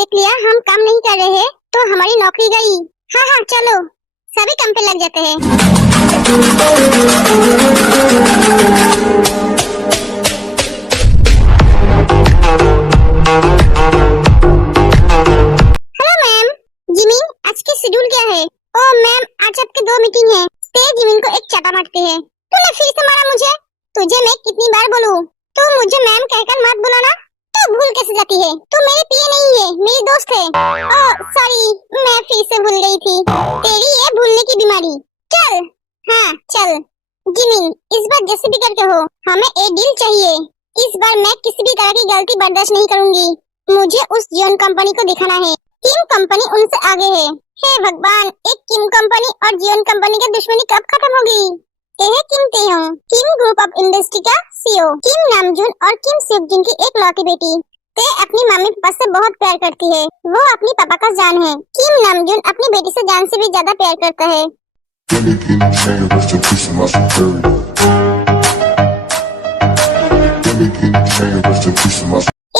देख लिया हम काम नहीं कर रहे तो हमारी नौकरी गई। हाँ हाँ चलो सभी काम पे लग जाते हैं। हेलो मैम, जिमिन आज की शेड्यूल क्या है? ओ मैम आज आपके 2 मीटिंग है। ते जिमिन को एक चाटा मारते हैं। तूने फिर से मारा मुझे। तुझे मैं कितनी बार बोलूं? तू मुझे मैम कहकर मत बुलाना। तो भूल कैसे जाती है? तू मेरी पीए नहीं है, मेरी दोस्त है। ओह सॉरी, मैं फिर से भूल गई थी। तेरी ये भूलने की बीमारी। चल हाँ चल। जिमिन इस बार जैसे भी करके हो हमें ए डील चाहिए। इस बार मैं किसी भी तरह की गलती बर्दाश्त नहीं करूंगी। मुझे उस जियोन कंपनी को दिखाना है। किम कंपनी उनसे आगे है। हे भगवान, एक किम कंपनी और जियोन कंपनी की दुश्मनी कब खत्म होगी? यह किम तेयोंग, किम ग्रुप ऑफ इंडस्ट्री का सीईओ। किम नामजून और किम सेokjin की एक लौती बेटी। ते अपनी मम्मी पापा से बहुत प्यार करती है। वो अपनी पापा का जान है। किम नामजून अपनी बेटी से जान से भी ज्यादा प्यार करता है।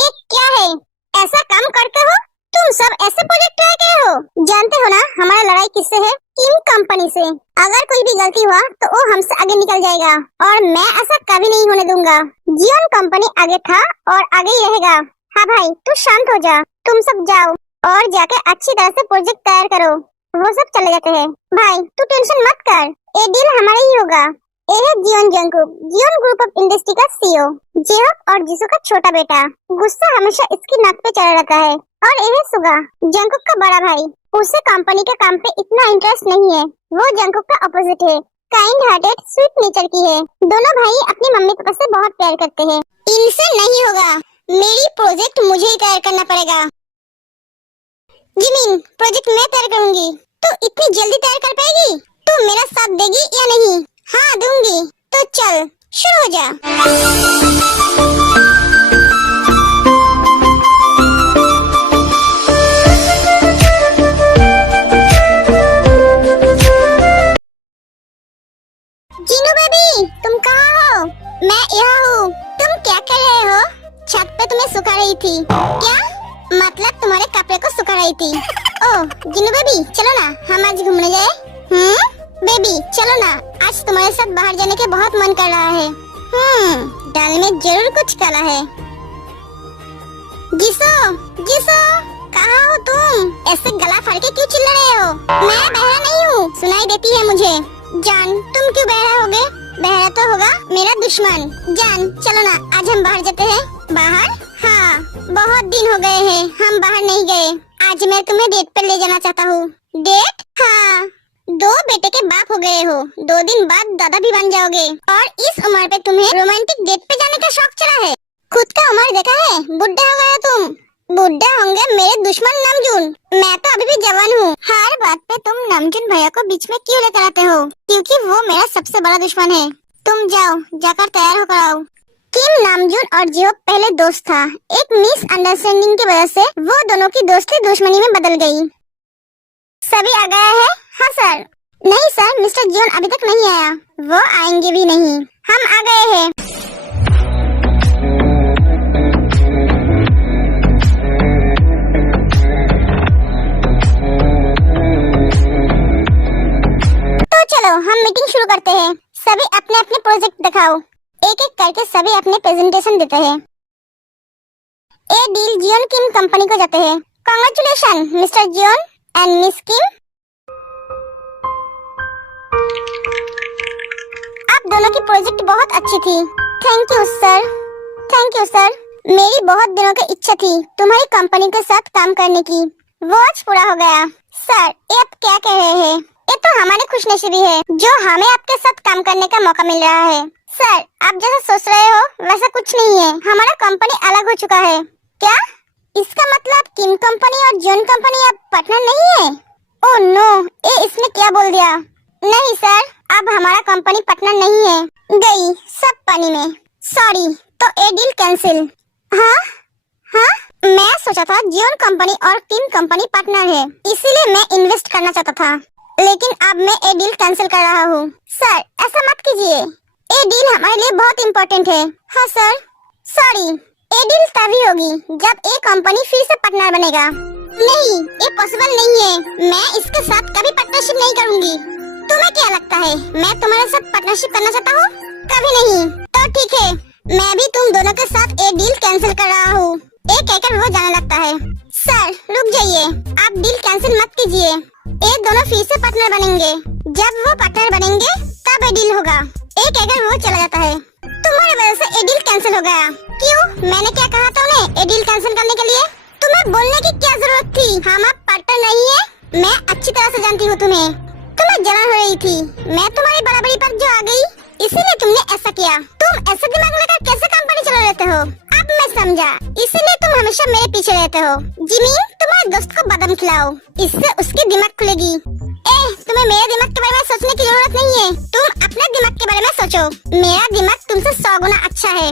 एक क्या है? ऐसा काम करते हो तुम सब? ऐसे प्रोजेक्ट ट्राई किए हो? जानते हो ना हमारा लड़ाई किससे है? किम कंपनी से। अगर कोई भी गलती हुआ तो वो हमसे आगे निकल जाएगा और मैं ऐसा कभी नहीं होने दूंगा। जियोन कंपनी आगे था और आगे ही रहेगा। हाँ भाई तू शांत हो जा। तुम सब जाओ और जाके अच्छी तरह से प्रोजेक्ट तैयार करो। वो सब चले जाते हैं। भाई तू टेंशन मत कर, ये डील हमारा ही होगा। ये है Jeon Jungkook, Jeon group of industry का सीईओ। जेहोक और जिसू का छोटा बेटा। गुस्सा हमेशा इसकी नाक पे चढ़ा रहता है। और ये है सुगा, जंगकुक का बड़ा भाई। उसे कंपनी के काम पे इतना इंटरेस्ट नहीं है। वो जंगकुक का ऑपोजिट है। काइंड हार्टेड, स्वीट नेचर की है। दोनों भाई अपनी मम्मी पापा से बहुत प्यार करते हैं। इनसे नहीं होगा, मेरी प्रोजेक्ट मुझे ही तैयार करना पड़ेगा। जिमिन प्रोजेक्ट मैं तैयार करूंगी। तो इतनी जल्दी तैयार कर पाएगी? तू मेरा साथ देगी या नहीं? हाँ दूंगी। तो चल शुरू हो जा। जीनू बेबी तुम कहाँ हो? मैं यहाँ हूँ। तुम क्या कर रहे हो? छत पे तुम्हें सुखा रही थी। क्या मतलब? तुम्हारे कपड़े को सुखा रही थी। ओह जीनू बेबी चलो ना हम आज घूमने जाए। बेबी चलो ना, आज तुम्हारे साथ बाहर जाने के बहुत मन कर रहा है। दाल में जरूर कुछ काला है। जिसो जिसो कहाँ हो तुम? ऐसे गला फाड़ के क्यों चिल्ला रहे हो? मैं बहरा नहीं हूँ, सुनाई देती है मुझे। जान तुम क्यों बहरा होगे? बहरा तो होगा मेरा दुश्मन। जान चलो ना आज हम बाहर जाते हैं। बाहर? हाँ बहुत दिन हो गए हैं हम बाहर नहीं गए। आज मैं तुम्हें डेट पर ले जाना चाहता हूँ। डेट? हाँ 2 बेटे के बाप हो गए हो, 2 दिन बाद दादा भी बन जाओगे और इस उम्र पे तुम्हें रोमांटिक डेट पे जाने का शौक चढ़ा है। खुद का उम्र देखा है? बुढ़ा हो गया तुम। बुढ़ा होंगे मेरे दुश्मन नामजून। मैं तो अभी भी जवान हूँ। हर बात पे तुम नामजून भैया को बीच में क्यों लेकर आते हो? क्योंकि वो मेरा सबसे बड़ा दुश्मन है। तुम जाओ जाकर तैयार होकर आओ। किम नामजून और जियो पहले दोस्त था। एक मिसअंडरस्टैंडिंग की वजह से वो दोनों की दोस्ती दुश्मनी में बदल गई। सभी आ गया है? हाँ सर। नहीं सर, मिस्टर जियोन अभी तक नहीं आया। वो आएंगे भी नहीं। हम आ गए हैं। तो चलो हम मीटिंग शुरू करते हैं। सभी अपने अपने प्रोजेक्ट दिखाओ। एक एक करके सभी अपने प्रेजेंटेशन देते हैं। A deal Jeon Kim company को जाते हैं। Congratulation mister Jeon and miss Kim. आप दोनों की प्रोजेक्ट बहुत अच्छी थी। Thank you sir. Thank you sir. मेरी बहुत दिनों की इच्छा थी तुम्हारी कंपनी के साथ काम करने की, वो आज पूरा हो गया। सर ये आप क्या कह रहे हैं? ये तो हमारी खुशनसीबी है जो हमें आपके साथ काम करने का मौका मिल रहा है। सर आप जैसा सोच रहे हो वैसा कुछ नहीं है। हमारा कंपनी अलग हो चुका है। क्या? इसका मतलब किम कंपनी और जियोन कंपनी अब पार्टनर नहीं है? ओह नो, ये इसने क्या बोल दिया? नहीं सर, अब हमारा कंपनी पार्टनर नहीं है। गई सब पानी में। सॉरी, तो ये डील कैंसिल। हाँ हाँ, मैं सोचा था जियोन कंपनी और किम कंपनी पार्टनर है, इसीलिए मैं इन्वेस्ट करना चाहता था, लेकिन अब मैं ये डील कैंसिल कर रहा हूँ। सर ऐसा मत कीजिए, ये डील हमारे लिए बहुत इम्पोर्टेंट है। हाँ सर। सॉरी, ये डील तभी होगी जब ये कंपनी फिर से पार्टनर बनेगा। नहीं, ये पॉसिबल नहीं है। मैं इसके साथ कभी पार्टनरशिप नहीं करूंगी। तुम्हें क्या लगता है मैं तुम्हारे साथ पार्टनरशिप करना चाहता हूँ? कभी नहीं। तो ठीक है, मैं भी तुम दोनों के साथ ये डील कैंसिल कर रहा हूँ। ये कहकर वो जाने लगता है। सर रुक जाइए, आप डील कैंसिल मत कीजिए। ये दोनों फिर से पार्टनर बनेंगे। जब वो पार्टनर बनेंगे तब ये डील होगा। ये कहकर वो चला जाता है। तुम्हारी वजह से ये डील कैंसिल हो गया। क्यों? मैंने क्या कहा था उन्हें ये डील कैंसिल करने के लिए? तुम्हें बोलने की क्या जरूरत थी? हम आप पार्टनर नहीं है। मैं अच्छी तरह से जानती हूँ तुम्हें। तुम्हें जलन हो रही थी मैं तुम्हारी बराबरी पर जो आ गई, इसीलिए तुमने ऐसा किया। तुम ऐसा दिमाग लेकर कैसे कंपनी चला लेते हो? अब मैं समझा, इसीलिए तुम हमेशा मेरे पीछे रहते हो। जिमी, तुम्हारे दोस्त को बादाम खिलाओ, इससे उसकी दिमाग खुलेगी। तुम्हें मेरे दिमाग के बारे में सोचने की जरूरत नहीं है। तुम अपने दिमाग के बारे में सोचो। मेरा दिमाग तुमसे 100 गुना अच्छा है।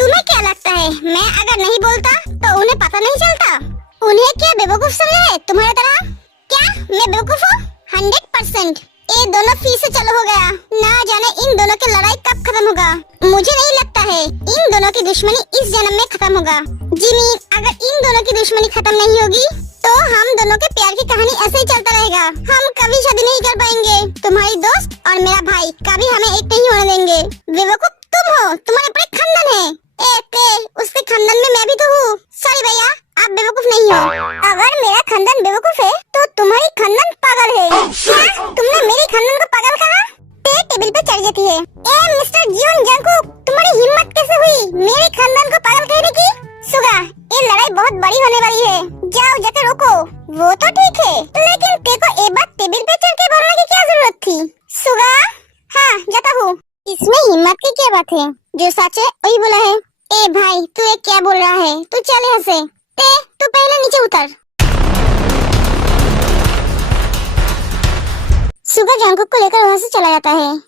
तुम्हें क्या लगता है मैं अगर नहीं बोलता तो उन्हें पता नहीं चलता? उन्हें क्या बेवकूफ समझे है तुम्हारी तरह? क्या मैं बेवकूफ हूँ? 100%। ये दोनों फिर से चालू हो गया। ना जाने इन दोनों की लड़ाई कब खत्म होगा। मुझे नहीं लगता है इन दोनों की दुश्मनी इस जन्म में खत्म होगा। जिमी, अगर इन दोनों की दुश्मनी खत्म नहीं होगी तो हम दोनों के प्यार की कहानी ऐसे ही चलता रहेगा। हम कभी शादी नहीं कर पाएंगे। तुम्हारी दोस्त और मेरा भाई कभी हमें एक नहीं होने देंगे। बेवकूफ तुम हो, तुम्हारे पूरे खानदान है। उसके खानदान में मैं भी तो हूँ। सॉरी भैया, आप बेवकूफ नहीं हो। अगर मेरा खानदान बेवकूफ है तो तुम्हारी खानदान पागल है। क्या तुमने मेरे खानदान को पागल कहा? टेबल पे चढ़ जाती है। मिस्टर जियोन जंगकुक, तुम्हारी हिम्मत कैसे हुई मेरे खानदान को पागल कहने की? सुगा, ये लड़ाई बहुत बड़ी होने वाली है। जाओ जाकर रोको। वो तो ठीक है, लेकिन तेको एक बार टेबल पे चढ़ के बोलने की क्या जरूरत थी? सुगा, हाँ जाता हूँ। इसमें हिम्मत की क्या बात है? जो सच है वही बोला है। ए भाई, तू ये क्या बोल रहा है? तू चल यहाँ से। तू पहले नीचे उतर। सुगा जंगकुक को लेकर वहाँ से चला जाता है।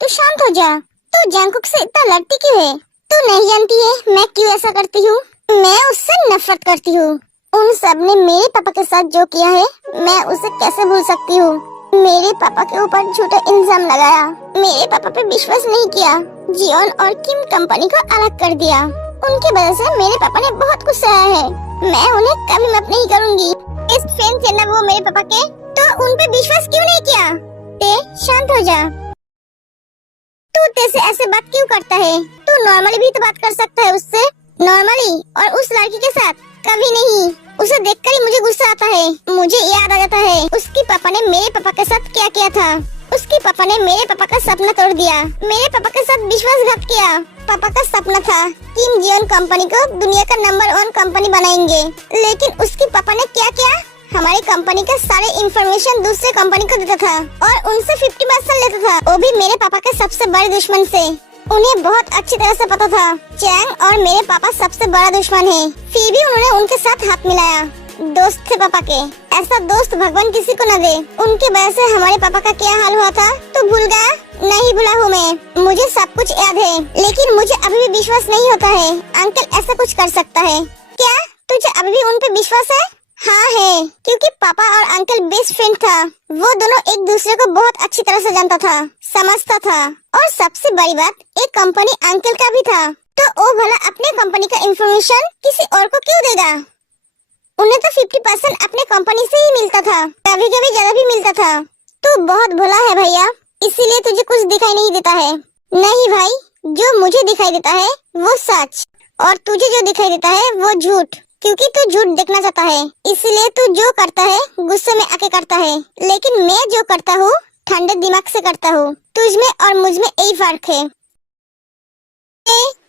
तू शांत हो जा। तू जंगकुक से इतना लड़ती क्यों है? तू नहीं जानती है मैं क्यों ऐसा करती हूँ? मैं उससे नफरत करती हूँ। उन सब ने मेरे पापा के साथ जो किया है मैं उसे कैसे भूल सकती हूँ? मेरे पापा के ऊपर झूठा इल्जाम लगाया, मेरे पापा पे विश्वास नहीं किया, जियोन और किम कंपनी को अलग कर दिया। उनकी वजह से मेरे पापा ने बहुत कुछ सहा है। मैं उन्हें कभी माफ नहीं करूँगी। इस फ्रेंड थे ना वो मेरे पापा के, तो उन पे विश्वास क्यों नहीं किया? शांत हो जा। तू तेरे ऐसे बात क्यों करता है? तू नॉर्मली भी तो बात कर सकता है उससे। नॉर्मली? और उस लड़की के साथ कभी नहीं। उसे देखकर ही मुझे गुस्सा आता है। मुझे याद आ जाता है उसके पापा ने मेरे पापा के साथ क्या किया था। उसके पापा ने मेरे पापा का सपना तोड़ दिया, मेरे पापा के साथ विश्वासघात किया। पापा का सपना था किम जियोन कंपनी को दुनिया का नंबर 1 कंपनी बनाएंगे, लेकिन उसके पापा ने क्या किया? हमारी कंपनी के सारे इंफॉर्मेशन दूसरे कंपनी को देता था और उनसे 50% लेता था, वो भी मेरे पापा के सबसे बड़े दुश्मन से। उन्हें बहुत अच्छी तरह से पता था चैंग और मेरे पापा सबसे बड़ा दुश्मन है, फिर भी उन्होंने उनके साथ हाथ मिलाया। दोस्त थे पापा के, ऐसा दोस्त भगवान किसी को न दे। उनकी वजह से हमारे पापा का क्या हाल हुआ था तो भूल गया? नहीं भूला हूँ मैं, मुझे सब कुछ याद है, लेकिन मुझे अभी भी विश्वास नहीं होता है अंकल ऐसा कुछ कर सकता है। क्या तुझे अभी भी उन पे विश्वास है? हाँ है, क्योंकि पापा और अंकल बेस्ट फ्रेंड था। वो दोनों एक दूसरे को बहुत अच्छी तरह से जानता था, समझता था, और सबसे बड़ी बात एक कंपनी अंकल का भी था, तो वो भला अपने कंपनी का इंफॉर्मेशन किसी और को क्यों देगा? उन्हें तो 50% अपने कंपनी से ही मिलता था, कभी कभी ज्यादा भी मिलता था। तू बहुत भोला है भैया, इसीलिए तुझे कुछ दिखाई नहीं देता है। नहीं भाई, जो मुझे दिखाई देता है वो सच, और तुझे जो दिखाई देता है वो झूठ, क्योंकि तू झूठ देखना चाहता है, इसलिए तू जो करता है गुस्से में आके करता है, लेकिन मैं जो करता हूँ ठंडे दिमाग से करता हूँ। तुझ में और मुझ में यही फर्क है।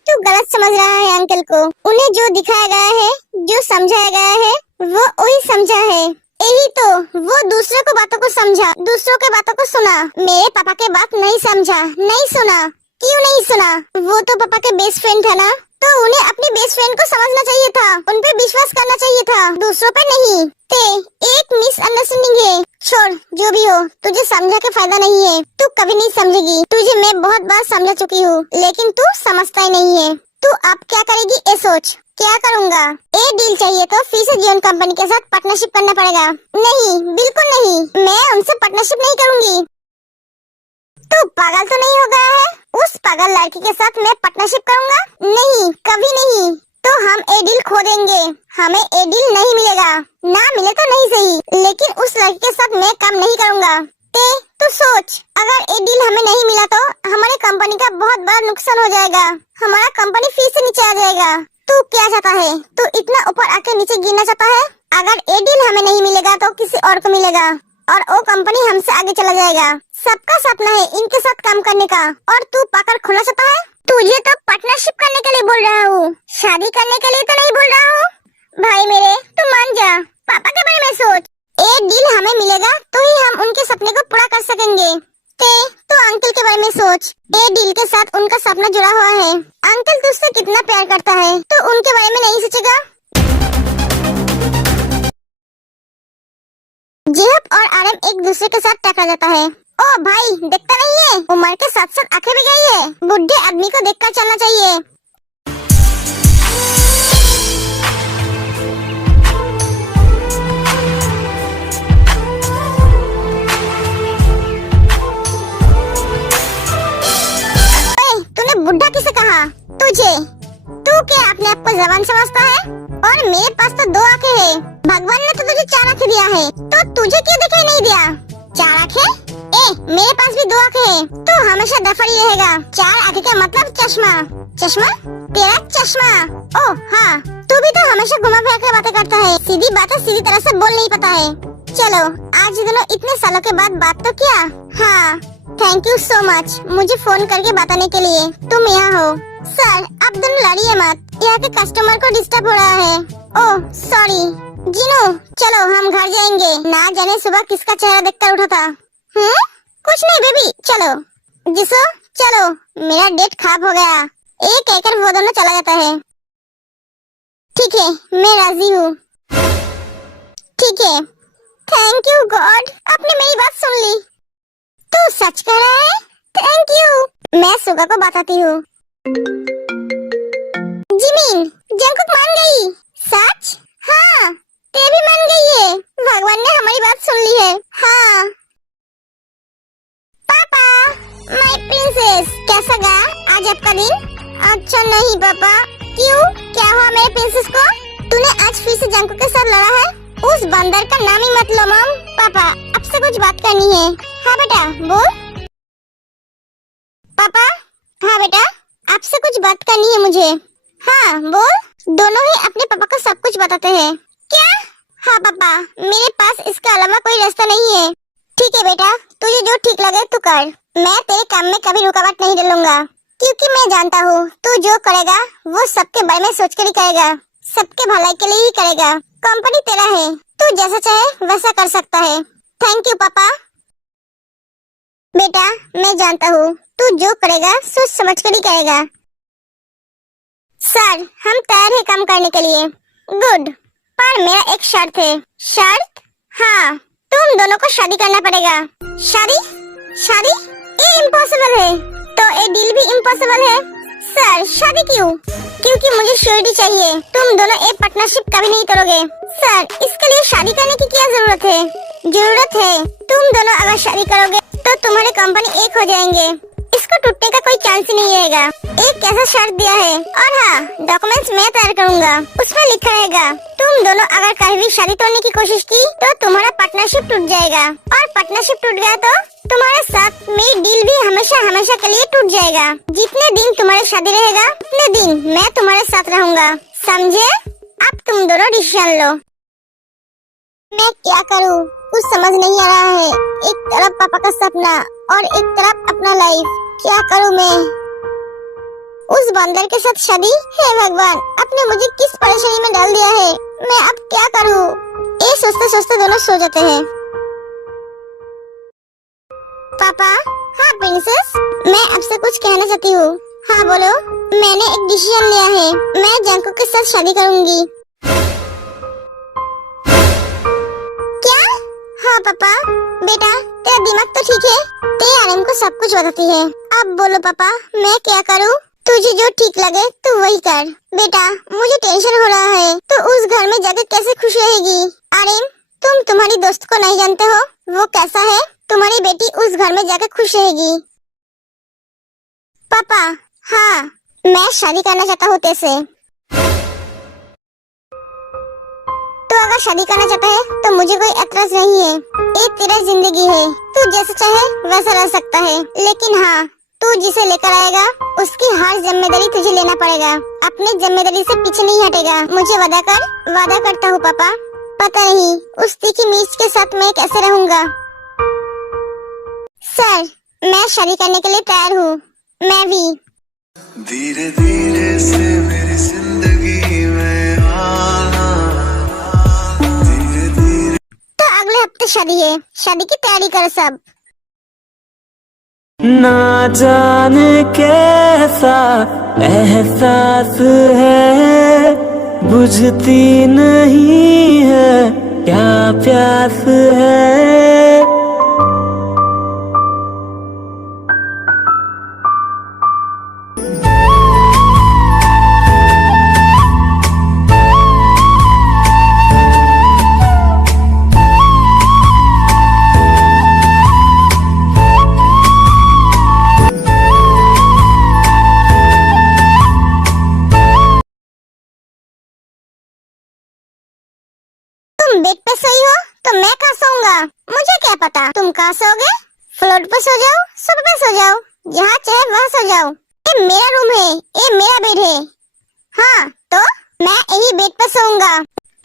तू गलत समझ रहा है अंकल को। उन्हें जो दिखाया गया है, जो समझाया गया है, वो वही समझा है। यही तो, वो दूसरों को बातों को समझा, दूसरों के बातों को सुना, मेरे पापा के बात नहीं समझा, नहीं सुना। क्यों नहीं सुना? वो तो पापा के बेस्ट फ्रेंड था ना, तो उन्हें अपने बेस्ट फ्रेंड को समझना चाहिए था, उन पे विश्वास करना चाहिए था, दूसरों पे नहीं। एक मिसअंडरस्टैंडिंग है, छोड़ जो भी हो, तुझे समझा के फायदा नहीं है, तू कभी नहीं समझेगी। तुझे मैं बहुत बार समझा चुकी हूँ, लेकिन तू समझता ही नहीं है। तू अब क्या करेगी ये सोच। क्या करूँगा? एक डील चाहिए तो फिर से जियोन कंपनी के साथ पार्टनरशिप करना पड़ेगा। नहीं, बिल्कुल नहीं, मैं उनसे पार्टनरशिप नहीं करूँगी। तू पागल तो नहीं हो गया है? उस पागल लड़की के साथ मैं पार्टनरशिप करूँगा? नहीं, कभी नहीं। तो हम ये डील खो देंगे। हमें ये डील नहीं मिलेगा। ना मिले तो नहीं सही, लेकिन उस लड़के के साथ मैं काम नहीं करूँगा। तू सोच, अगर ये डील हमें नहीं मिला तो हमारे कंपनी का बहुत बड़ा नुकसान हो जाएगा। हमारा कंपनी फिर से नीचे आ जाएगा। तू क्या चाहता है? तू इतना ऊपर आके नीचे गिरना चाहता है? अगर ये डील हमें नहीं मिलेगा तो किसी और को मिलेगा और वो कंपनी हमसे आगे चला जाएगा। सबका सपना है इनके साथ काम करने का, और तू पाकर खोलना चाहता है? तुझे तो पार्टनरशिप करने के लिए बोल रहा हूँ, शादी करने के लिए तो नहीं बोल रहा हूँ। भाई मेरे, तू मान जा, पापा के बारे में सोच। एक डील हमें मिलेगा तो ही हम उनके सपने को पूरा कर सकेंगे। तो अंकल के बारे में सोच, ये डील के साथ उनका सपना जुड़ा हुआ है। अंकल तुझसे कितना प्यार करता है, तो उनके बारे में नहीं सोचेगा? जेहब और आरएम एक दूसरे के साथ टकरा जाता है। ओ भाई, देखता नहीं है, उम्र के साथ साथ आंखें भी गई है। बुढ़े आदमी को देखकर चलना चाहिए। बुढ़ा किसे कहा? तुझे? तू क्या अपने आप को जवान समझता है? और मेरे पास तो 2 आंखें हैं। भगवान ने तो तुझे 4 आंखें दिया है, तो तुझे क्यों दिखाई नहीं दिया? 4 आंखें? मेरे पास भी 2 आंखें हैं। तू हमेशा दफड़ी रहेगा। 4 आंखें का मतलब चश्मा। चश्मा? तेरा चश्मा? ओह हाँ, तू भी तो हमेशा घुमा फिरा कर बातें करता है। सीधी बातें सीधी तरह से बोल नहीं पाता है। चलो, आज दोनों इतने सालों के बाद बात तो किया। हाँ, थैंक यू सो मच मुझे फोन करके बताने के लिए। तुम यहाँ हो। सर, आप दोनों लड़िए मत, यहाँ के कस्टमर को डिस्टर्ब हो रहा है। Oh sorry. जिनू, चलो हम घर जाएंगे। ना जाने सुबह किसका चेहरा देखकर उठा था। कुछ नहीं बेबी, चलो। जिसो, चलो, मेरा डेट खराब हो गया। एक कहकर वो दोनों चला जाता है। ठीक है, मैं राजी हूँ। ठीक है। थैंक यू गॉड, आपने मेरी बात सुन ली। तू सच कह रहा है? Thank you. मैं सुगा को बताती हूँ। जिमिन, जंकुक मान गई। सच? हाँ, ते भी मान गई है। भगवान ने हमारी बात सुन ली है। हाँ। पापा, माय प्रिंसेस, कैसा गया आज आपका दिन? अच्छा नहीं पापा। क्यों, क्या हुआ मेरे प्रिंसेस को? तूने आज फिर से जंकुक के साथ लड़ा है? उस बंदर का नाम ही मत लो मम। पापा, आपसे कुछ बात करनी है। हाँ बेटा, बोल। पापा, हाँ बेटा, आपसे कुछ बात करनी है मुझे। हाँ बोल। दोनों ही अपने पापा को सब कुछ बताते हैं। क्या? हाँ पापा, मेरे पास इसके अलावा कोई रास्ता नहीं है। ठीक है बेटा, तुझे जो ठीक लगे तू कर। मैं तेरे काम में कभी रुकावट नहीं डालूंगा, क्योंकि मैं जानता हूँ तू जो करेगा वो सबके बारे में सोच कर ही करेगा, सबके भलाई के लिए ही करेगा। कंपनी तेरा है, तू जैसा चाहे वैसा कर सकता है। थैंक यू पापा। बेटा, मैं जानता हूँ तू जो करेगा सोच समझ कर ही करेगा। सर, हम तैयार है काम करने के लिए। गुड, पर मेरा एक शर्त है। शर्त? हाँ, तुम दोनों को शादी करना पड़ेगा। शादी? शादी? ये इम्पॉसिबल है। तो ये डील भी इम्पॉसिबल है। सर, शादी क्यों? क्योंकि मुझे श्योरिटी चाहिए तुम दोनों एक पार्टनरशिप कभी नहीं करोगे। सर, इसके लिए शादी करने की क्या जरूरत है? जरूरत है। तुम दोनों अगर शादी करोगे तो तुम्हारे कंपनी एक हो जाएंगे। इसको टूटने का कोई चांस ही नहीं रहेगा। एक कैसा शर्त दिया है। और हाँ, डॉक्यूमेंट्स मैं तैयार करूँगा, उसमें लिखा रहेगा तुम दोनों अगर कभी भी शादी तोड़ने की कोशिश की तो तुम्हारा पार्टनरशिप टूट जाएगा, और पार्टनरशिप टूट गया तो तुम्हारे साथ मेरी डील भी हमेशा हमेशा के लिए टूट जाएगा। जितने दिन तुम्हारी शादी रहेगा उतने दिन मैं तुम्हारे साथ रहूँगा, समझे? अब तुम दोनों डिसीजन लो। मैं क्या करूँ कुछ समझ नहीं आ रहा है। एक तरफ पापा का सपना और एक तरफ अपना लाइफ। क्या करूँ मैं? उस बंदर के साथ शादी? हे भगवान, आपने मुझे किस परेशानी में डाल दिया है। मैं अब क्या करूँ? ये सोचते सोचते दोनों सो जाते हैं। पापा। हाँ प्रिंसेस, मैं आपसे कुछ कहना चाहती हूँ। हाँ बोलो। मैंने एक डिसीजन लिया है, मैं जंकुक के साथ शादी करूँगी। क्या? हाँ पापा। बेटा, तेरा दिमाग तो ठीक है? ते आरएम को सब कुछ बताती है। अब बोलो पापा, मैं क्या करूँ? तुझे जो ठीक लगे तू वही कर। बेटा, मुझे टेंशन हो रहा है, तो उस घर में जाकर कैसे खुश रहेगी? आरएम, तुम तुम्हारी दोस्त को नहीं जानते हो, वो कैसा है? तुम्हारी बेटी उस घर में जाकर खुश रहेगी। पापा, हाँ, मैं शादी करना चाहता हूँ तेरे से। शादी करना चाहता है तो मुझे कोई एतराज नहीं है। ये तेरा जिंदगी है, तू जैसा चाहे वैसा रह सकता है, लेकिन हाँ, तू जिसे लेकर आएगा उसकी हर जिम्मेदारी तुझे लेना पड़ेगा। अपनी जिम्मेदारी से पीछे नहीं हटेगा। मुझे वादा कर। वादा करता हूँ पापा। पता नहीं उस तीखी मिर्च के साथ मैं कैसे रहूँगा। सर, मैं शादी करने के लिए तैयार हूँ। मैं भी। धीरे धीरे से मेरी जिंदगी में आना, धीरे धीरे। तो अगले हफ्ते शादी है, शादी की तैयारी करो सब। ना जाने कैसा एहसास है, बुझती नहीं है क्या प्यास है। तुम बेड पे सोई हो तो मैं कहाँ सोऊंगा? मुझे क्या पता तुम कहाँ सोओगे। फ्लोर पे सो जाओ, सोफे पे सो जाओ, जहाँ चाहे वहाँ सो जाओ। ये मेरा रूम है, ये मेरा बेड है। हाँ, तो मैं यही बेड पे सोऊंगा।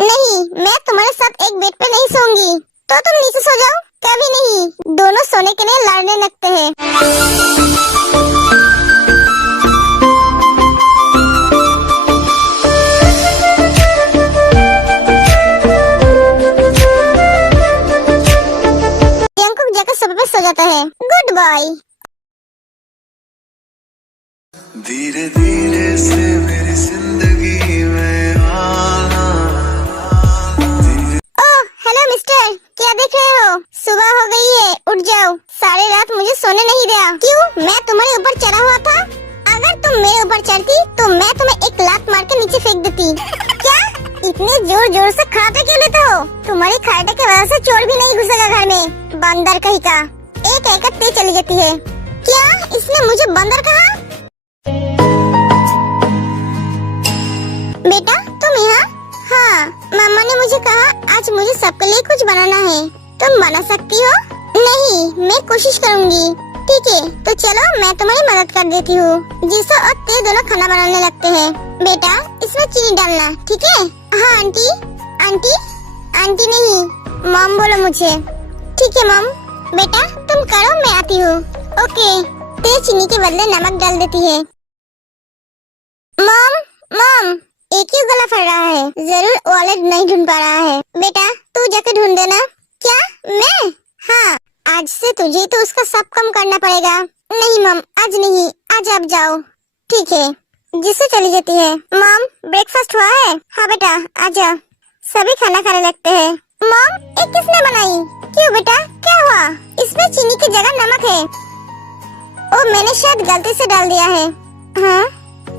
नहीं, मैं तुम्हारे साथ एक बेड पे नहीं सोऊंगी। तो तुम नीचे सो जाओ। कभी नहीं, दोनों सोने के लिए लड़ने लगते हैं। सो जाता है। Good boy. धीरे धीरे से मेरी जिंदगी में आना, धीरे। ओह, हेलो मिस्टर, क्या देख रहे हो? सुबह हो गई है, उठ जाओ। सारी रात मुझे सोने नहीं दिया। क्यों? मैं तुम्हारे ऊपर चढ़ा हुआ था। अगर तुम मेरे ऊपर चढ़ती तो मैं तुम्हें एक लात मार के नीचे फेंक देती। क्या? इतने जोर जोर से खाते क्यों लेते हो? तुम्हारी खाटे की वजह से चोर भी नहीं घुसेगा घर में। बंदर कहीं का एक एकते चली जाती है। क्या इसने मुझे बंदर कहा? बेटा तुम यहाँ? हाँ, मामा ने मुझे कहा आज मुझे सबके लिए कुछ बनाना है। तुम बना सकती हो? नहीं, मैं कोशिश करूँगी। ठीक है, तो चलो मैं तुम्हारी मदद कर देती हूँ। जीसो और ते दोनों खाना बनाने लगते हैं। बेटा इसमें चीनी डालना, ठीक है? हाँ आंटी। आंटी? आंटी नहीं, मॉम बोलो मुझे। ठीक है मॉम। बेटा तुम करो, मैं आती हूँ। ओके। ते चीनी के बदले नमक डाल देती है। मॉम, मॉम, एक ही गला फट रहा है। जरूर वॉलेट नहीं ढूंढ पा रहा है। बेटा तू जाके ढूंढ देना। क्या? मैं? हाँ, आज से तुझे तो उसका सब काम करना पड़ेगा। नहीं मॉम, आज नहीं, आज आप जाओ। ठीक है। जिससे चली जाती है। मॉम ब्रेकफास्ट हुआ है? हाँ बेटा आजा। सभी खाना खाने लगते हैं। मॉम ये किसने बनाई? क्यों बेटा, क्या हुआ? इसमें चीनी की जगह नमक है। ओ, मैंने शायद गलती से डाल दिया है। हाँ,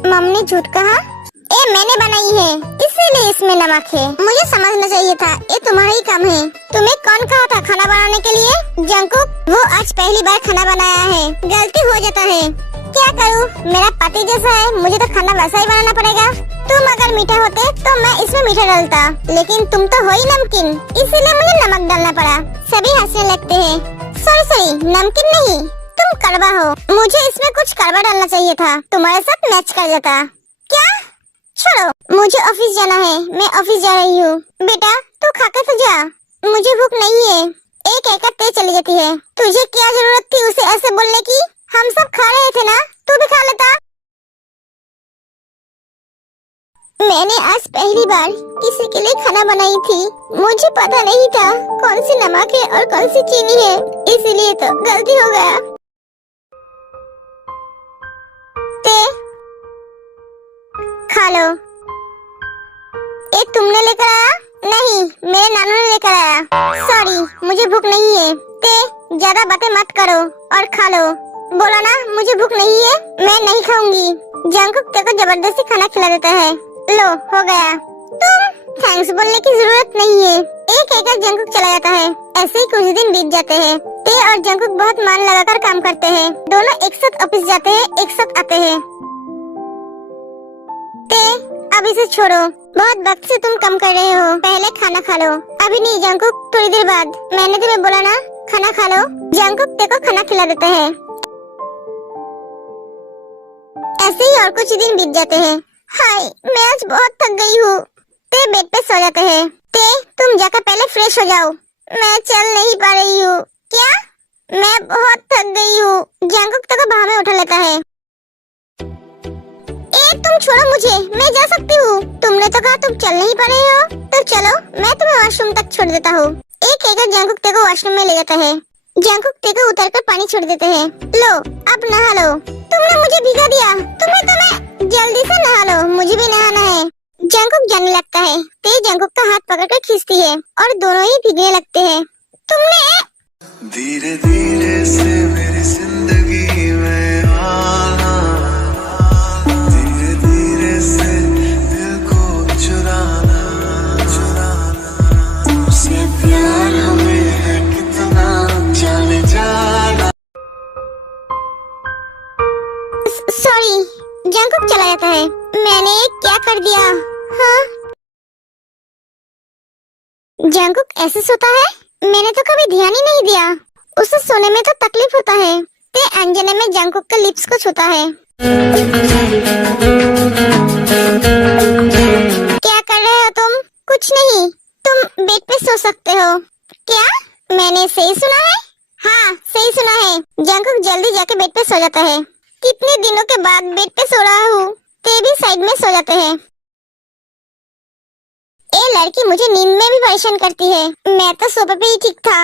मॉम ने झूठ कहा। ये मैंने बनाई है, इसीलिए इसमें नमक है। मुझे समझना चाहिए था, ये तुम्हारा ही काम है। तुम्हें कौन कहा था खाना बनाने के लिए? जंकुक, वो आज पहली बार खाना बनाया है। गलती हो जाता है। क्या करूँ, मेरा पति जैसा है, मुझे तो खाना वैसा ही बनाना पड़ेगा। तुम अगर मीठा होते तो मैं इसमें मीठा डालता, लेकिन तुम तो हो ही नमकीन, इसीलिए मुझे नमक डालना पड़ा। सभी हंसने लगते हैं। सॉरी, नमकीन नहीं, तुम कड़वा हो। मुझे इसमें कुछ कड़वा डालना चाहिए था, तुम्हारे साथ मैच कर जाता। क्या? छोड़ो, मुझे ऑफिस जाना है, मैं ऑफिस जा रही हूँ। बेटा तू खाकर तो जा, मुझे भूख नहीं है। एक एक ते चली जाती है। तुझे क्या जरूरत थी उसे ऐसे बोलने की? हम सब खा रहे थे ना, तू भी खा लेता। मैंने आज पहली बार किसी के लिए खाना बनाई थी। मुझे पता नहीं था कौन सी नमक है और कौन सी चीनी है, इसीलिए तो गलती हो गया। ते खा लो। ये तुमने लेकर आया? नहीं, मेरे नानू ने लेकर आया। सॉरी, मुझे भूख नहीं है। ते ज्यादा बातें मत करो और खा लो। बोला ना मुझे भूख नहीं है, मैं नहीं खाऊंगी। जंकुक तेरे को जबरदस्ती खाना खिला देता है। लो हो गया। तुम थैंक्स बोलने की जरूरत नहीं है। एक एक जंकुक चला जाता है। ऐसे ही कुछ दिन बीत जाते हैं। ते और जंकुक बहुत मन लगाकर काम करते हैं। दोनों एक साथ ऑफिस जाते हैं, एक साथ आते हैं। ते अब इसे छोड़ो, बहुत वक्त से तुम कम कर रहे हो, पहले खाना खा लो। अभी नहीं जंकुक, थोड़ी देर बाद। मैंने तुम्हें बोला ना खाना खा लो। जंकुक तेरे को खाना खिला देता है। ऐसे ही और कुछ दिन बीत जाते हैं। हाय, मैं आज बहुत थक गई हूँ। ते बेड पे सो जाते हैं। ते तुम जाकर पहले फ्रेश हो जाओ, मैं चल नहीं पा रही हूँ। क्या? मैं बहुत थक गई हूँ। जंकुक तेरे को बाह में उठा लेता है। तुम छोड़ो मुझे, मैं जा सकती हूँ। तुमने तो कहा तुम चल नहीं पा रहे हो, तो चलो मैं तुम्हें वॉशरूम तक छोड़ देता हूँ। एक कहकर जंकुक तेरे को वॉशरूम में ले जाता है। जंकुक तेरे को उतरकर पानी छोड़ देते हैं। लो अब नहा लो। तुमने मुझे भिगा दिया। तुम्हें तो मैं जल्दी से नहा लो, मुझे भी नहाना है। जंकुक जाने लगता है। ते जंकुक का हाथ पकड़कर खींचती है और दोनों ही भीगने लगते हैं। तुमने धीरे धीरे से मेरी जिंदगी में आना, धीरे धीरे से दिल को चुराना, तुमसे प्यार हमें है कितना चले जाना। सॉरी, जंकुक चला जाता है। मैंने क्या कर दिया? हाँ? जंकुक ऐसे सोता है? मैंने तो कभी ध्यान ही नहीं दिया। उसे सोने में तो तकलीफ होता है। ते अनजाने में जंकुक के लिप्स को छूता है। क्या कर रहे हो तुम? कुछ नहीं, तुम बेड पे सो सकते हो। क्या मैंने सही सुना है? हाँ सही सुना है। जंकुक जल्दी जाके बेड पे सो जाता है। कितने दिनों के बाद बेड पे सो रहा हूँ। ते भी साइड में सो जाते हैं। ये लड़की मुझे नींद में भी परेशान करती है। मैं तो सोफे पे ही ठीक था।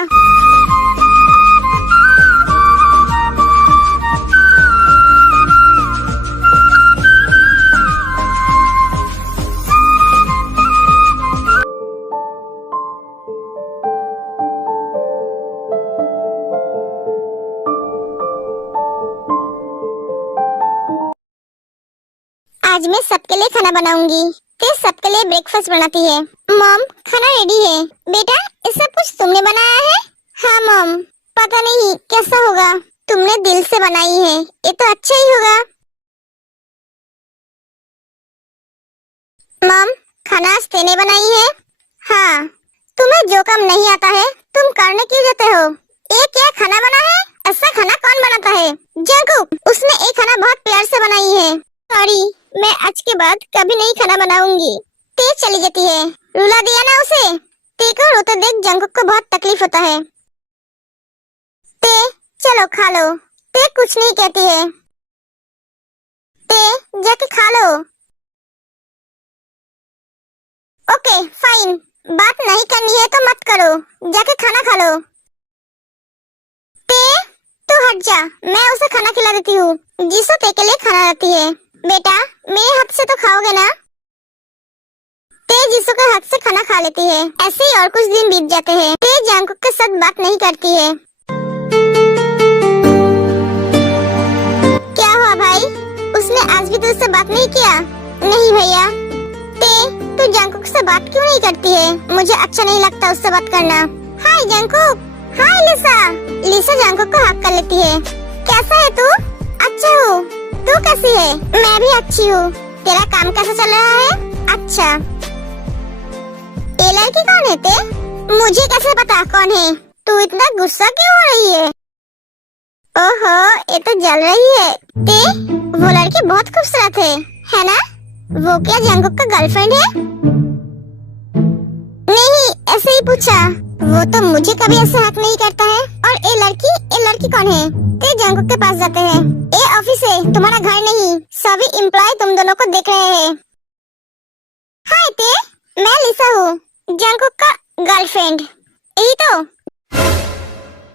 आज मैं सबके लिए खाना बनाऊंगी। ते सबके लिए ब्रेकफास्ट बनाती है। मॉम खाना रेडी है। बेटा ये सब कुछ तुमने बनाया है? हाँ मॉम, पता नहीं कैसा होगा। तुमने दिल से बनाई है, ये तो अच्छा ही होगा। मॉम खाना आज तेने बनाई है? हाँ। तुम्हें जो काम नहीं आता है तुम करने क्यों जाते हो? ये क्या खाना बना है? ऐसा खाना कौन बनाता है? जंकुक, उसने ये खाना बहुत प्यार से बनाई है। सॉरी, मैं आज के बाद कभी नहीं खाना बनाऊंगी। ते चली जाती है। रुला दिया ना उसे। ते को रोते देख जंकुक को बहुत तकलीफ होता है। ते चलो खा लो। ते कुछ नहीं कहती है। ते जाके खा लो। ओके फाइन, बात नहीं करनी है तो मत करो, जाके खाना खा लो। ते तू हट जा, मैं उसे खाना खिला देती हूँ। जिसो ते के लिए खाना लाती है। बेटा मेरे हाथ से तो खाओगे ना? ते जिसो के हाथ से खाना खा लेती है। ऐसे ही और कुछ दिन बीत जाते हैं। ते जंकुक के साथ बात नहीं करती है। क्या हुआ भाई, उसने आज भी तुझसे बात नहीं किया? नहीं भैया। ते तू जंकुक से बात क्यों नहीं करती है? मुझे अच्छा नहीं लगता उससे बात करना। हाय जंकुक। हाय लिसा। लिसा जंकुक को हक कर लेती है। कैसा है तू? अच्छा हूँ, तू कैसी है? मैं भी अच्छी हूँ। तेरा काम कैसा चल रहा है? अच्छा। ये लड़की कौन है ते? मुझे कैसे पता कौन है? तू इतना गुस्सा क्यों हो रही है? ओहो, ये तो जल रही है। ते वो लड़की बहुत खूबसूरत है ना? वो क्या जंकुक का गर्लफ्रेंड है? नहीं, ऐसे ही पूछा। वो तो मुझे कभी ऐसे हक नहीं करता है। और ये लड़की कौन है? ते जंकुक के पास जाते हैं। ये ऑफिस है, तुम्हारा घर नहीं। सभी एम्प्लॉय तुम दोनों को देख रहे हैं। हाय ते, मैं लिसा हूँ, जंकुक का गर्लफ्रेंड। यही तो।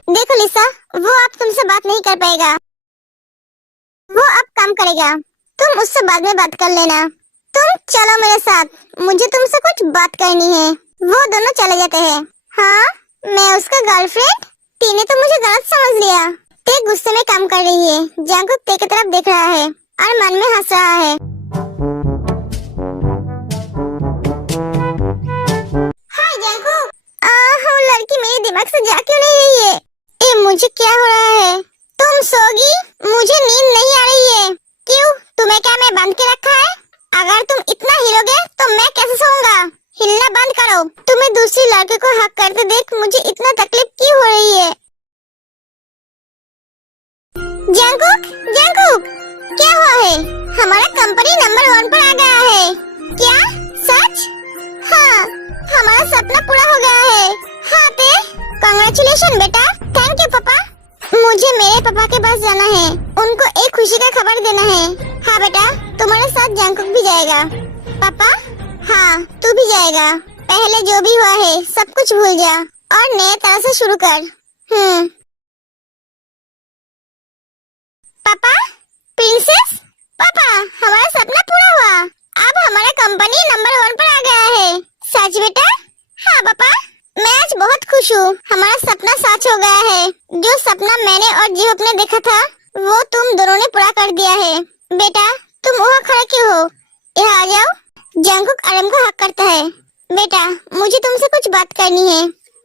देखो लिसा, वो अब तुमसे बात नहीं कर पाएगा। वो अब काम करेगा, तुम उससे बाद में बात कर लेना। तुम चलो मेरे साथ, मुझे तुमसे कुछ बात करनी है। वो दोनों चले जाते हैं। हाँ, मैं उसका गर्लफ्रेंड? तेने तो मुझे गलत समझ लिया। ते गुस्से में काम कर रही है। जंकुक ते की तरफ देख रहा है और मन में हंस रहा है। हाय जंकुक। वो लड़की मेरे दिमाग से जा क्यों नहीं रही है? ये मुझे क्या हो रहा है? तुम सोगी? मुझे नींद नहीं आ रही है। क्यों, तुम्हें क्या मैं बांध के रखा है? अगर तुम इतना हिलोगे तो मैं कैसे सोऊंगा? हिलना बंद करो। तुम्हें दूसरी लड़के को हक करते देख मुझे इतना तकलीफ क्यों हो रही है? जंकुक, जंकुक, क्या हुआ है? हमारा कंपनी नंबर 1 पर आ गया है। क्या सच? हाँ, हमारा सपना पूरा हो गया है। हाँ ते, कांग्रेचुलेशन बेटा। थैंक यू पापा। मुझे मेरे पापा के पास जाना है, उनको एक खुशी का खबर देना है। हाँ बेटा, तुम्हारे साथ जंकुक भी जाएगा। पापा, हाँ तू भी जाएगा। पहले जो भी हुआ है सब कुछ भूल जा और नए तरह से शुरू कर। पापा, प्रिंसेस, पापा, हमारा सपना पूरा हुआ। अब हमारा कंपनी नंबर 1 पर आ गया है। सच बेटा? हाँ पापा, मैं आज बहुत खुश हूँ। हमारा सपना सच हो गया है। जो सपना मैंने और जीवप ने देखा था वो तुम दोनों ने पूरा कर दिया है। बेटा, तुम वहाँ खड़े क्यों हो? यहाँ आ जाओ। जंकुक आरम को हक करता है। बेटा, मुझे तुमसे कुछ बात करनी है।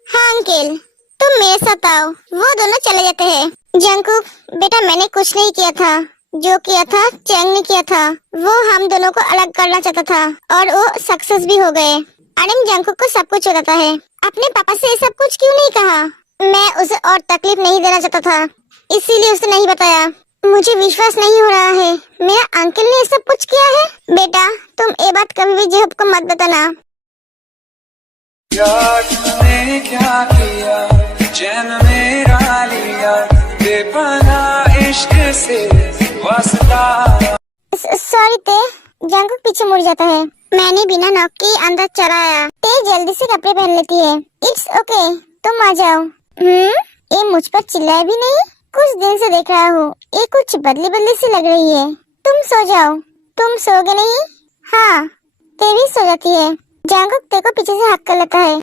हाँ अंकल, तुम मेरे साथ आओ। वो दोनों चले जाते हैं। जंकुक, बेटा मैंने कुछ नहीं किया था। जो किया था चैंग ने किया था। वो हम दोनों को अलग करना चाहता था और वो सक्सेस भी हो गए। आरम जंकुक को सब कुछ बताता है। अपने पापा से ये सब कुछ क्यों नहीं कहा? मैं उसे और तकलीफ नहीं देना चाहता था, इसीलिए उसे नहीं बताया। मुझे विश्वास नहीं हो रहा है, मेरा अंकल ने ये सब कुछ किया है। बेटा, तुम ये बात कभी भी जेहब को मत बताना। यार तूने क्या किया, चैन मेरा लिया, बेपनाह इश्क से वास्ता। सॉरी ते, जंकुक पीछे मुड़ जाता है। मैंने बिना नॉक के अंदर चलाया। ते जल्दी से कपड़े पहन लेती है। इट्स ओके, तुम आ जाओ। ये मुझ पर चिल्लाए भी नहीं। कुछ दिन से देख रहा हूँ, ये कुछ बदली बदली सी लग रही है। तुम सो जाओ। तुम सोगे नहीं? हाँ, ते भी सो जाती है। जंकुक ते को पीछे से हक कर लेता है।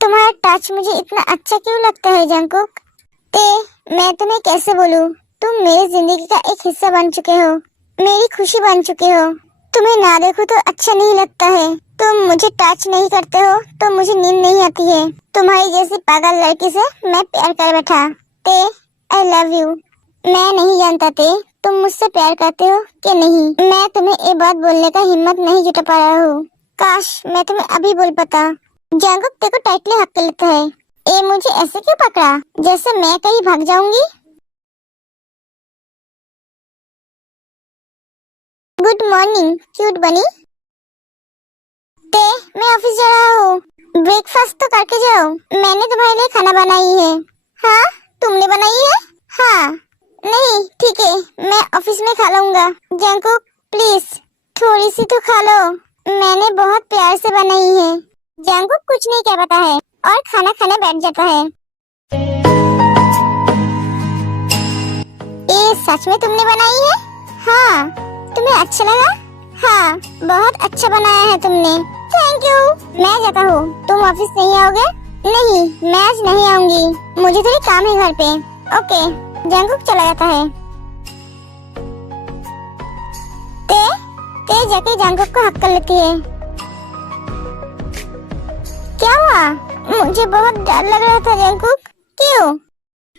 तुम्हारा टच मुझे इतना अच्छा क्यों लगता है जंकुक? ते, मैं तुम्हें कैसे बोलूं? तुम मेरी जिंदगी का एक हिस्सा बन चुके हो, मेरी खुशी बन चुके हो। तुम्हें ना देखो तो अच्छा नहीं लगता है। तुम मुझे टच नहीं करते हो तो मुझे नींद नहीं आती है। तुम्हारी जैसी पागल लड़की से मैं प्यार कर बैठा। ते, आई लव यू। मैं नहीं जानता ते, तुम मुझसे प्यार करते हो कि नहीं। मैं तुम्हें ये बात बोलने का हिम्मत नहीं जुटा पा रहा हूँ। काश मैं तुम्हें अभी बोल पाता। जंकुक ते को टाइटली हक लेता है। ये मुझे ऐसे क्यों पकड़ा जैसे मैं कहीं भाग जाऊंगी? गुड मॉर्निंग क्यूट बनी। ते, मैं ऑफिस जा रहा हूँ। ब्रेकफास्ट तो करके जाओ। मैंने तुम्हारे लिए खाना बनाई है। हाँ, तुमने बनाई है? हाँ। नहीं, ठीक है, मैं ऑफिस में खा लूंगा। जंकुक प्लीज थोड़ी सी तो खा लो, मैंने बहुत प्यार से बनाई है। जंकुक कुछ नहीं कह पाता है और खाना खाने बैठ जाता है। ये सच में तुमने बनाई है? हाँ। तुम्हें अच्छा लगा? हाँ, बहुत अच्छा बनाया है तुमने। Thank you. मैं जाता हूँ, तुम ऑफिस नहीं आओगे? नहीं, मैं आज नहीं आऊंगी, मुझे थोड़ी काम है घर पे। ओके। जंकुक चला जाता है। ते जाके जंकुक को हक कर लेती है। क्या हुआ? मुझे बहुत डर लग रहा था जंकुक। क्यों?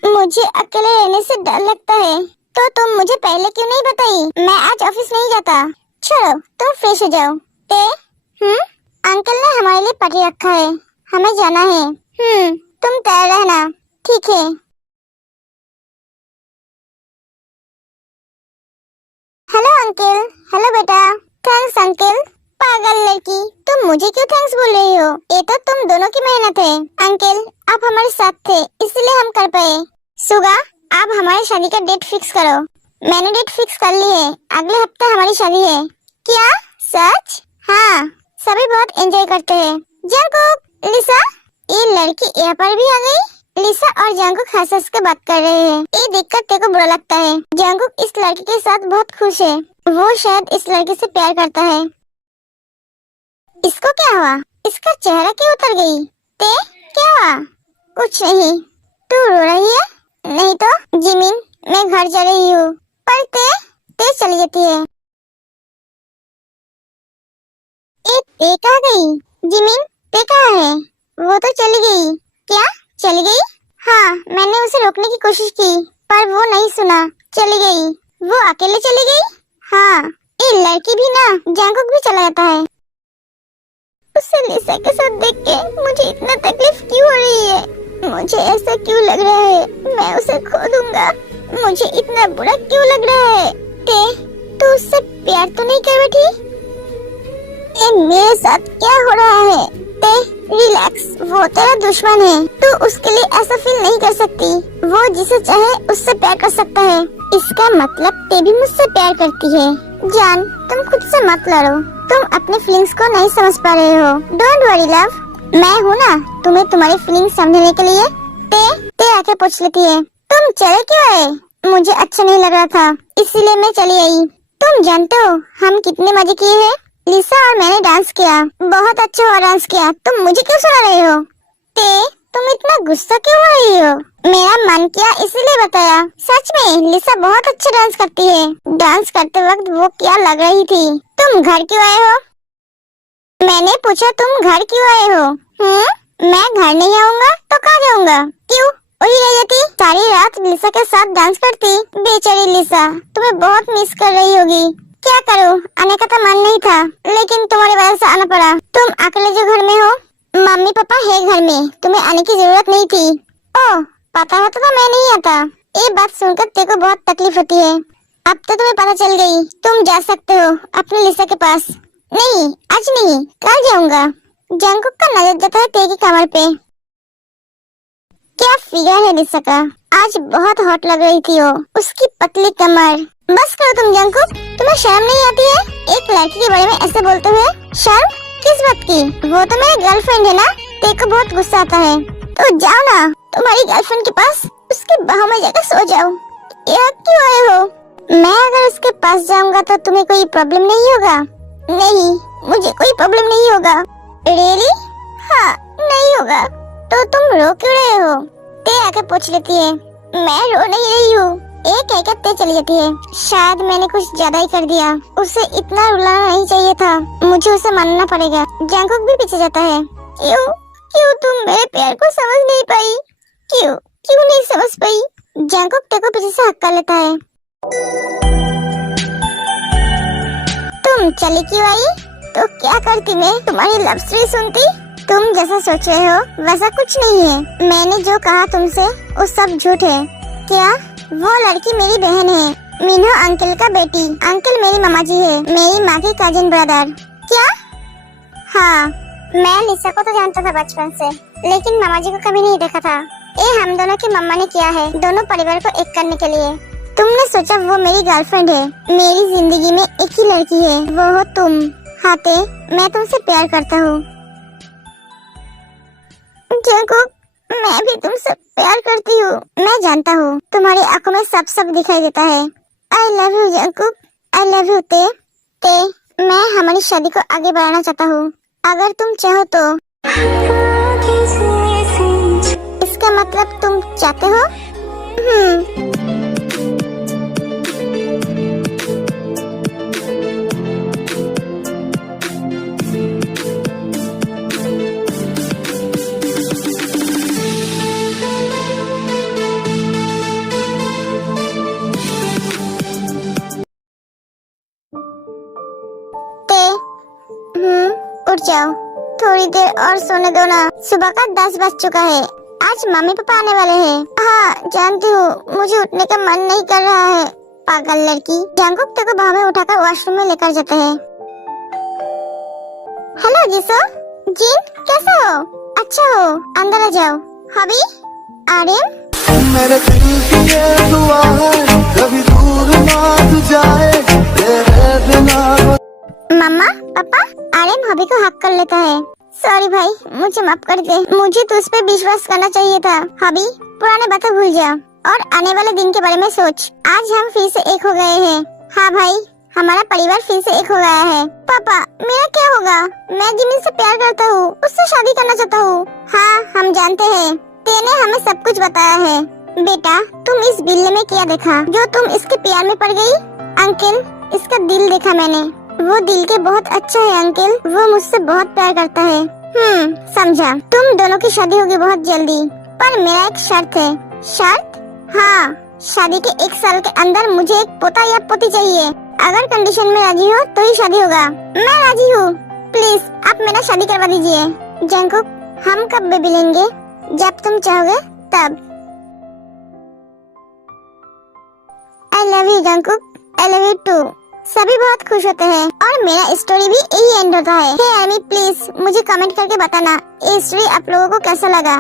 मुझे अकेले रहने से डर लगता है। तो तुम मुझे पहले क्यों नहीं बताई? मैं आज ऑफिस नहीं जाता। चलो तुम फ्रेश हो जाओ। ते, अंकल ने हमारे लिए पार्टी रखा है, हमें जाना है। तुम तैयार रहना। ठीक है। Hello uncle. हेलो बेटा। Thanks uncle. पागल लड़की, तुम मुझे क्यों थैंक्स बोल रही हो? ये तो तुम दोनों की मेहनत है। अंकल, आप हमारे साथ थे इसलिए हम कर पाए। सुगा, आप हमारी शादी का डेट फिक्स करो। मैंने डेट फिक्स कर ली है, अगले हफ्ते हमारी शादी है। क्या सच? हाँ, सभी बहुत एंजॉय करते हैं। जंकुक, लिसा, ये लड़की यहाँ पर भी आ गई। लिसा और जंकुक हंस के बात कर रहे हैं। ये देखकर तेरे को बुरा लगता है। जंकुक इस लड़की के साथ बहुत खुश है। वो शायद इस लड़की से प्यार करता है। इसको क्या हुआ? इसका चेहरा क्यों उतर गई? ते, क्या हुआ? कुछ नहीं। तू रो रही है? नहीं तो जिमिन, मैं घर जा रही हूँ। पर ते चली जाती है। ते कहाँ गई? जिमिन, ते कहाँ है? वो तो चली गई। क्या चली गई? हाँ, मैंने उसे रोकने की कोशिश की पर वो नहीं सुना, चली गई। वो अकेले चली गई? हाँ, लड़की भी ना जंगकुक भी चला जाता है। उसे लिसा के साथ देख के मुझे इतना तकलीफ क्यों हो रही है? मुझे ऐसा क्यों लग रहा है मैं उसे खो दूंगा? मुझे इतना बुरा क्यों लग रहा है? तू उससे प्यार तो नहीं कर बैठी? मेरे साथ क्या हो रहा है? रिलैक्स, वो तेरा दुश्मन है, तू उसके लिए ऐसा फील नहीं कर सकती। वो जिसे चाहे उससे प्यार कर सकता है। इसका मतलब ते भी मुझसे प्यार करती है। जान, तुम खुद से मत लड़ो, तुम अपने फीलिंग्स को नहीं समझ पा रहे हो। डोंट वरी लव, मैं हूँ ना तुम्हें तुम्हारी फीलिंग्स समझने के लिए। ते आके पूछ लेती है, तुम चले क्यों आए? मुझे अच्छा नहीं लग रहा था इसीलिए मैं चली आई। तुम जानते हो हम कितने मजे किए हैं? लिसा और मैंने डांस किया, बहुत अच्छा हुआ डांस किया। तुम मुझे क्यों सुना रहे हो? तुम इतना गुस्सा क्यों हो रही हो? मेरा मन किया इसीलिए बताया। सच में लिसा बहुत अच्छा डांस करती है। डांस करते वक्त वो क्या लग रही थी। तुम घर क्यों आए हो? मैंने पूछा तुम घर क्यों आए हो? मैं घर नहीं आऊंगा तो कहाँ जाऊंगा? क्यों वही रह जाती? सारी रात लिसा के साथ डांस करती। बेचारी लिसा तुम्हें बहुत मिस कर रही होगी। क्या करूं, आने का तो मन नहीं था लेकिन तुम्हारी वजह से आना पड़ा। तुम अकेले जो घर में हो, मम्मी पापा है घर में, तुम्हें आने की जरूरत नहीं थी। ओह, पता होता तो मैं नहीं आता। ये बात सुनकर तेरे को बहुत तकलीफ होती है। अब तो तुम्हें पता चल गई, तुम जा सकते हो अपनी लिसा के पास। नहीं, आज नहीं, कल जाऊंगा। जंगकुक का नजर जाता है तेरी कमर पे। क्या फिगर है लिसा का, आज बहुत हॉट लग रही थी वो, उसकी पतली कमर। बस करो तुम जंगकुक, तुम्हें शर्म नहीं आती है एक लड़की के बारे में ऐसे बोलते हुए? शर्म किस बात की? वो तो मेरी गर्लफ्रेंड है ना। तेरे को बहुत गुस्सा आता है तो जाओ ना तुम्हारी गर्लफ्रेंड के पास, उसके बाहों में जाकर सो जाओ। यहाँ क्यों आए हो? मैं अगर उसके पास जाऊंगा तो तुम्हें कोई प्रॉब्लम नहीं होगा? नहीं, मुझे कोई प्रॉब्लम नहीं होगा। रियली? हाँ, नहीं होगा। तो तुम रो क्यों रहे हो? ते आके पूछ लेती है। मैं रो नहीं रही हूँ, एक कहते चली जाती है। शायद मैंने कुछ ज्यादा ही कर दिया, उसे इतना रुलाना नहीं चाहिए था, मुझे उसे मानना पड़ेगा। जंगकुक भी पीछे जाता है। क्यों तुम मेरे प्यार को समझ नहीं पाई? क्यों नहीं समझ पाई? जंगकुक तेरे को पीछे से हक कर लेता है। तुम चली क्यों आई? तो क्या करती मैं तुम्हारी लव स्टोरी सुनती? तुम जैसा सोच रहे हो वैसा कुछ नहीं है। मैंने जो कहा तुमसे वो सब झूठ है। क्या? वो लड़की मेरी बहन है, मीनू अंकल का बेटी। अंकल मेरी मामा जी है, मेरी माँ की कजिन ब्रदर। क्या? हाँ, मैं लिसा को तो जानता था बचपन से, लेकिन मामा जी को कभी नहीं देखा था। ये हम दोनों की मम्मा ने किया है, दोनों परिवार को एक करने के लिए। तुमने सोचा वो मेरी गर्लफ्रेंड है। मेरी जिंदगी में एक ही लड़की है, वो हो तुम। हाते, मैं तुमसे प्यार करता हूँ। जंगकुक, मैं भी तुमसे प्यार करती हूँ। मैं जानता हूँ तुम्हारी आंखों में सब दिखाई देता है। आई love you Jungkook, I love you ते। मैं हमारी शादी को आगे बढ़ाना चाहता हूँ, अगर तुम चाहो तो। इसका मतलब तुम चाहते हो? उठ जाओ, थोड़ी देर और सोने दो ना। सुबह का 10 बज चुका है, आज मम्मी पापा आने वाले हैं। हाँ जानती हूँ, मुझे उठने का मन नहीं कर रहा है। पागल लड़की। जंगकुक तेरे को बाहों में उठाकर वॉशरूम में लेकर जाते हैं। हेलो जिसो, जिन कैसे हो? अच्छा हो, अंदर आ जाओ। हबी, आर्यन। मेरे दिल की ये दुआ है, कभी दूर ना तू जाए तेरे बिना। मम्मा पापा, आर्यन हबी को हक कर लेता है। सॉरी भाई, मुझे माफ कर दे, मुझे तुझ पे विश्वास करना चाहिए था। हबी, पुराने बातें भूल जा और आने वाले दिन के बारे में सोच। आज हम फिर से एक हो गए हैं। हाँ भाई, हमारा परिवार फिर से एक हो गया है। पापा, मेरा क्या होगा? मैं जिमिन से प्यार करता हूँ, उससे शादी करना चाहता हूँ। हाँ, हम जानते हैं, तेने हमें सब कुछ बताया है। बेटा, तुम इस बिल्ली में क्या देखा जो तुम इसके प्यार में पड़ गई? अंकल, इसका दिल देखा मैंने, वो दिल के बहुत अच्छा है अंकल, वो मुझसे बहुत प्यार करता है। समझा। तुम दोनों की शादी होगी बहुत जल्दी, पर मेरा एक शर्त है। शर्त? हाँ, शादी के 1 साल के अंदर मुझे एक पोता या पोती चाहिए। अगर कंडीशन में राजी हो तो ही शादी होगा। मैं राजी हूँ, प्लीज आप मेरा शादी करवा दीजिए। जंगकुक, हम कब बेबी लेंगे? जब तुम चाहोगे तब। I love you Jungkook, I love you too. सभी बहुत खुश होते हैं और मेरा स्टोरी भी यही एंड होता है। हे आर्मी, प्लीज मुझे कमेंट करके बताना ये स्टोरी आप लोगों को कैसा लगा।